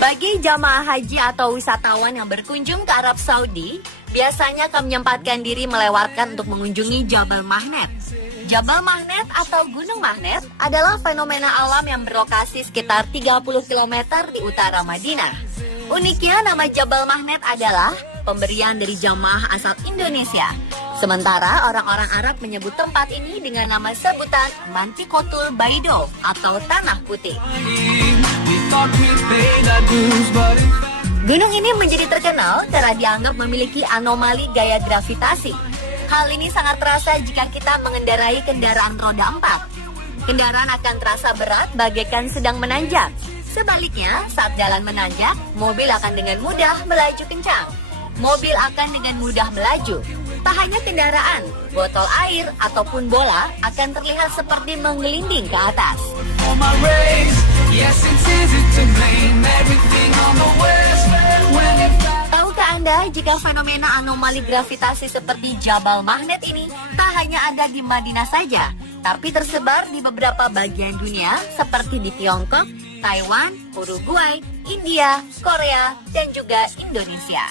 Bagi jamaah haji atau wisatawan yang berkunjung ke Arab Saudi, biasanya akan menyempatkan diri melewatkan untuk mengunjungi Jabal Mahnet. Jabal Mahnet atau Gunung Mahnet adalah fenomena alam yang berlokasi sekitar 30 km di utara Madinah. Uniknya nama Jabal Mahnet adalah pemberian dari jamaah asal Indonesia. Sementara orang-orang Arab menyebut tempat ini dengan nama sebutan Mantikotul Baido atau Tanah Putih. Gunung ini menjadi terkenal karena dianggap memiliki anomali gaya gravitasi. Hal ini sangat terasa jika kita mengendarai kendaraan roda 4. Kendaraan akan terasa berat bagaikan sedang menanjak. Sebaliknya, saat jalan menanjak, mobil akan dengan mudah melaju kencang. Mobil akan dengan mudah melaju. Tak hanya kendaraan, botol air ataupun bola akan terlihat seperti menggelinding ke atas. Tahukah Anda jika fenomena anomali gravitasi seperti Jabal Mahnet ini tak hanya ada di Madinah saja, tapi tersebar di beberapa bagian dunia seperti di Tiongkok, Taiwan, Uruguay, India, Korea, dan juga Indonesia.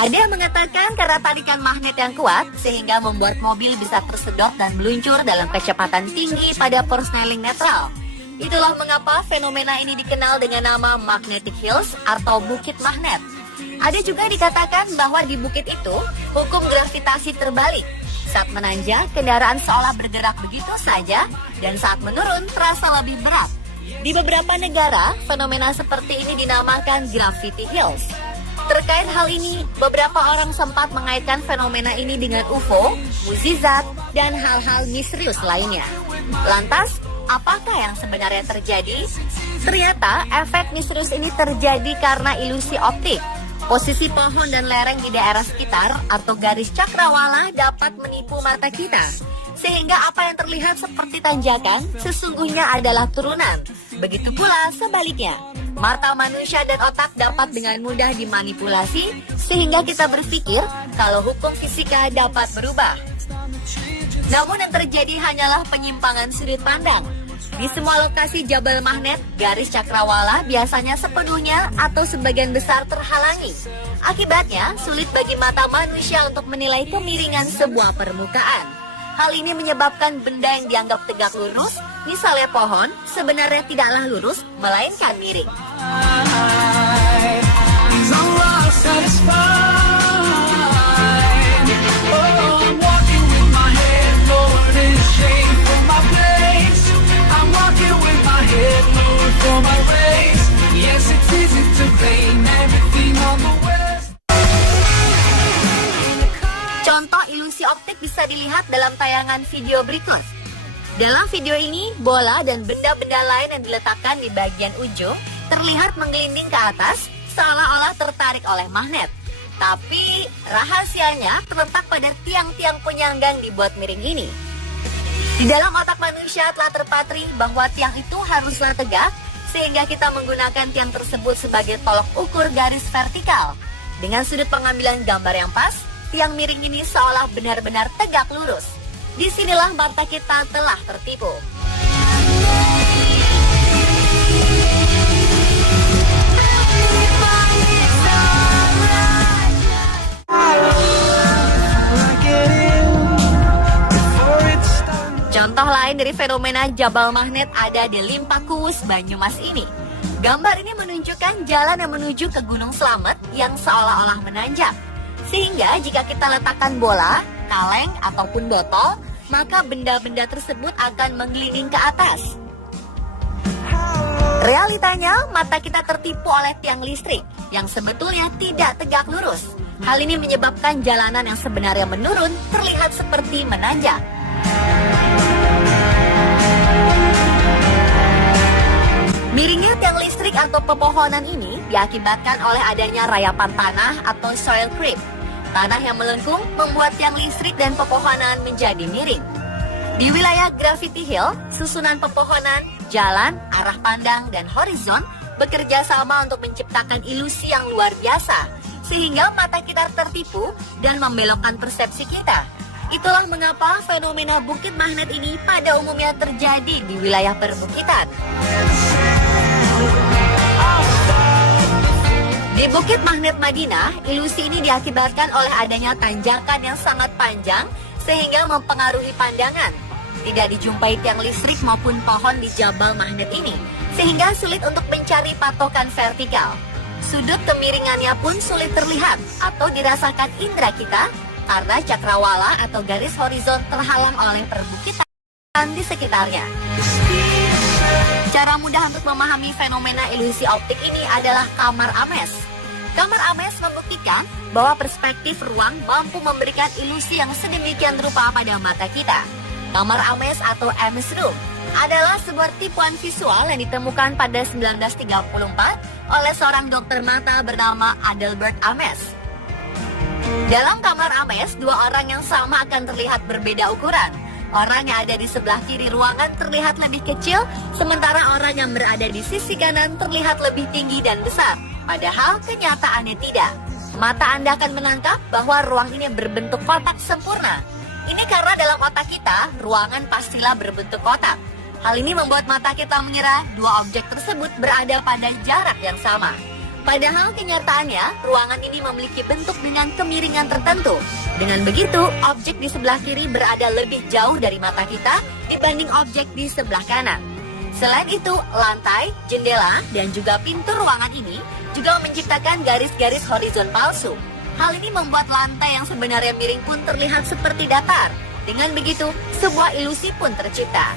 Ada yang mengatakan karena tarikan magnet yang kuat sehingga membuat mobil bisa tersedot dan meluncur dalam kecepatan tinggi pada persneling netral. Itulah mengapa fenomena ini dikenal dengan nama Magnetic Hills atau Bukit Magnet. Ada juga dikatakan bahwa di bukit itu hukum gravitasi terbalik. Saat menanjak, kendaraan seolah bergerak begitu saja dan saat menurun terasa lebih berat. Di beberapa negara, fenomena seperti ini dinamakan Gravity Hills. Terkait hal ini, beberapa orang sempat mengaitkan fenomena ini dengan UFO, mukjizat, dan hal-hal misterius lainnya. Lantas, apakah yang sebenarnya terjadi? Ternyata, efek misterius ini terjadi karena ilusi optik. Posisi pohon dan lereng di daerah sekitar atau garis cakrawala dapat menipu mata kita. Sehingga apa yang terlihat seperti tanjakan sesungguhnya adalah turunan. Begitu pula sebaliknya. Mata manusia dan otak dapat dengan mudah dimanipulasi sehingga kita berpikir kalau hukum fisika dapat berubah. Namun yang terjadi hanyalah penyimpangan sudut pandang. Di semua lokasi Jabal Mahnet, garis cakrawala biasanya sepenuhnya atau sebagian besar terhalangi. Akibatnya, sulit bagi mata manusia untuk menilai kemiringan sebuah permukaan. Hal ini menyebabkan benda yang dianggap tegak lurus, misalnya pohon, sebenarnya tidaklah lurus, melainkan miring. Contoh ilusi optik bisa dilihat dalam tayangan video berikut. Dalam video ini, bola dan benda-benda lain yang diletakkan di bagian ujung terlihat menggelinding ke atas seolah-olah tertarik oleh magnet. Tapi rahasianya terletak pada tiang-tiang penyangga dibuat miring ini. Di dalam otak manusia telah terpatri bahwa tiang itu haruslah tegak sehingga kita menggunakan tiang tersebut sebagai tolok ukur garis vertikal. Dengan sudut pengambilan gambar yang pas, tiang miring ini seolah benar-benar tegak lurus. Disinilah mata kita telah tertipu. Contoh lain dari fenomena Jabal Mahnet ada di Limpakuwus, Banyumas ini. Gambar ini menunjukkan jalan yang menuju ke Gunung Slamet yang seolah-olah menanjak. Sehingga jika kita letakkan bola, kaleng, ataupun botol, maka benda-benda tersebut akan menggelinding ke atas. Realitanya, mata kita tertipu oleh tiang listrik yang sebetulnya tidak tegak lurus. Hal ini menyebabkan jalanan yang sebenarnya menurun terlihat seperti menanjak. Miringnya tiang listrik atau pepohonan ini diakibatkan oleh adanya rayapan tanah atau soil creep. Tanah yang melengkung membuat tiang listrik dan pepohonan menjadi miring. Di wilayah Gravity Hill, susunan pepohonan, jalan, arah pandang, dan horizon bekerja sama untuk menciptakan ilusi yang luar biasa, sehingga mata kita tertipu dan membelokkan persepsi kita. Itulah mengapa fenomena bukit magnet ini pada umumnya terjadi di wilayah perbukitan. Di Bukit Magnet Madinah, ilusi ini diakibatkan oleh adanya tanjakan yang sangat panjang sehingga mempengaruhi pandangan. Tidak dijumpai tiang listrik maupun pohon di Jabal Magnet ini, sehingga sulit untuk mencari patokan vertikal. Sudut kemiringannya pun sulit terlihat atau dirasakan indera kita karena cakrawala atau garis horizon terhalang oleh perbukitan di sekitarnya. Cara mudah untuk memahami fenomena ilusi optik ini adalah kamar Ames. Kamar Ames membuktikan bahwa perspektif ruang mampu memberikan ilusi yang sedemikian rupa pada mata kita. Kamar Ames atau Ames Room adalah sebuah tipuan visual yang ditemukan pada 1934 oleh seorang dokter mata bernama Adelbert Ames. Dalam kamar Ames, dua orang yang sama akan terlihat berbeda ukuran. Orang yang ada di sebelah kiri ruangan terlihat lebih kecil, sementara orang yang berada di sisi kanan terlihat lebih tinggi dan besar. Padahal kenyataannya tidak. Mata Anda akan menangkap bahwa ruang ini berbentuk kotak sempurna. Ini karena dalam otak kita, ruangan pastilah berbentuk kotak. Hal ini membuat mata kita mengira dua objek tersebut berada pada jarak yang sama. Padahal kenyataannya, ruangan ini memiliki bentuk dengan kemiringan tertentu. Dengan begitu, objek di sebelah kiri berada lebih jauh dari mata kita dibanding objek di sebelah kanan. Selain itu, lantai, jendela, dan juga pintu ruangan ini juga menciptakan garis-garis horizon palsu. Hal ini membuat lantai yang sebenarnya miring pun terlihat seperti datar. Dengan begitu, sebuah ilusi pun tercipta.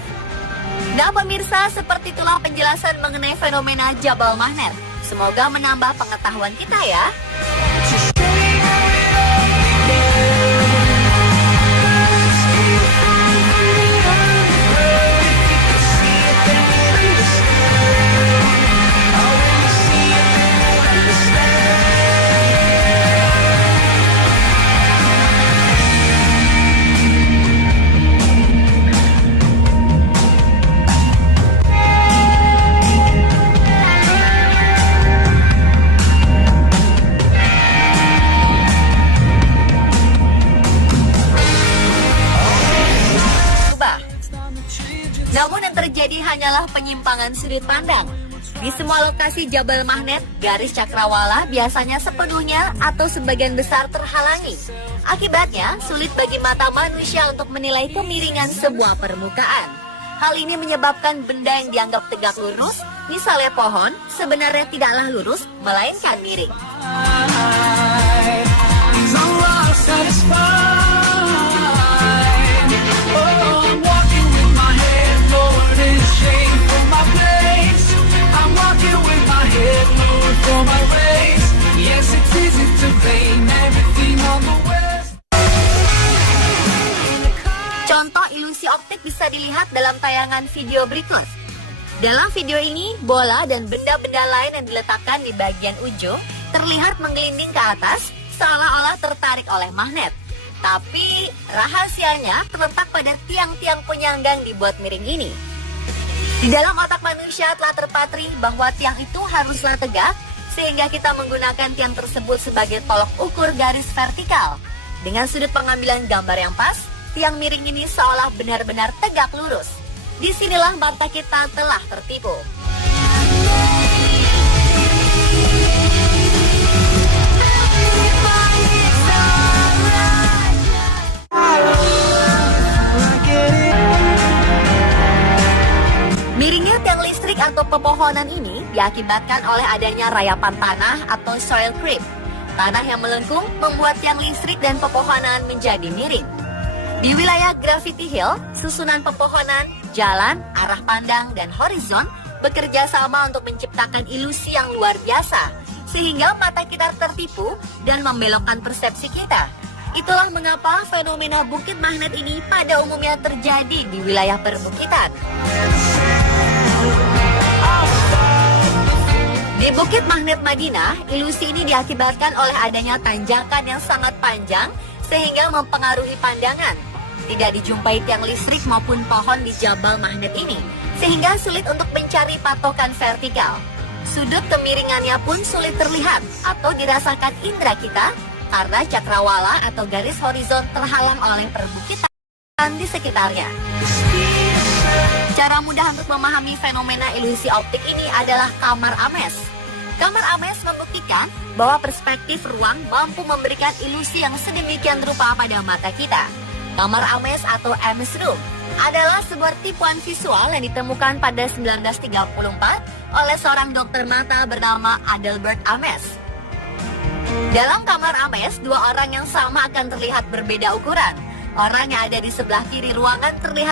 Nah pemirsa, seperti itulah penjelasan mengenai fenomena Jabal Magnet. Semoga menambah pengetahuan kita ya. Namun yang terjadi hanyalah penyimpangan sudut pandang. Di semua lokasi Jabal Magnet, garis cakrawala biasanya sepenuhnya atau sebagian besar terhalangi. Akibatnya, sulit bagi mata manusia untuk menilai kemiringan sebuah permukaan. Hal ini menyebabkan benda yang dianggap tegak lurus, misalnya pohon, sebenarnya tidaklah lurus, melainkan miring. Contoh ilusi optik bisa dilihat dalam tayangan video berikut. Dalam video ini, bola dan benda-benda lain yang diletakkan di bagian ujung terlihat menggelinding ke atas seolah-olah tertarik oleh magnet. Tapi rahasianya terletak pada tiang-tiang penyangga dibuat miring ini. Di dalam otak manusia telah terpatri bahwa tiang itu haruslah tegak, sehingga kita menggunakan tiang tersebut sebagai tolok ukur garis vertikal. Dengan sudut pengambilan gambar yang pas, tiang miring ini seolah benar-benar tegak lurus. Disinilah mata kita telah tertipu. Miringnya tiang listrik atau pepohonan ini diakibatkan oleh adanya rayapan tanah atau soil creep. Tanah yang melengkung membuat tiang listrik dan pepohonan menjadi miring. Di wilayah Gravity Hill, susunan pepohonan, jalan, arah pandang, dan horizon bekerja sama untuk menciptakan ilusi yang luar biasa, sehingga mata kita tertipu dan membelokkan persepsi kita. Itulah mengapa fenomena Bukit Magnet ini pada umumnya terjadi di wilayah perbukitan. Di Bukit Magnet Madinah, ilusi ini diakibatkan oleh adanya tanjakan yang sangat panjang sehingga mempengaruhi pandangan. Tidak dijumpai tiang listrik maupun pohon di Jabal Magnet ini, sehingga sulit untuk mencari patokan vertikal. Sudut kemiringannya pun sulit terlihat atau dirasakan indera kita karena cakrawala atau garis horizon terhalang oleh perbukitan di sekitarnya. Cara mudah untuk memahami fenomena ilusi optik ini adalah kamar Ames. Kamar Ames membuktikan bahwa perspektif ruang mampu memberikan ilusi yang sedemikian rupa pada mata kita. Kamar Ames atau Ames Room adalah sebuah tipuan visual yang ditemukan pada 1934 oleh seorang dokter mata bernama Adelbert Ames. Dalam kamar Ames, dua orang yang sama akan terlihat berbeda ukuran. Orang yang ada di sebelah kiri ruangan terlihat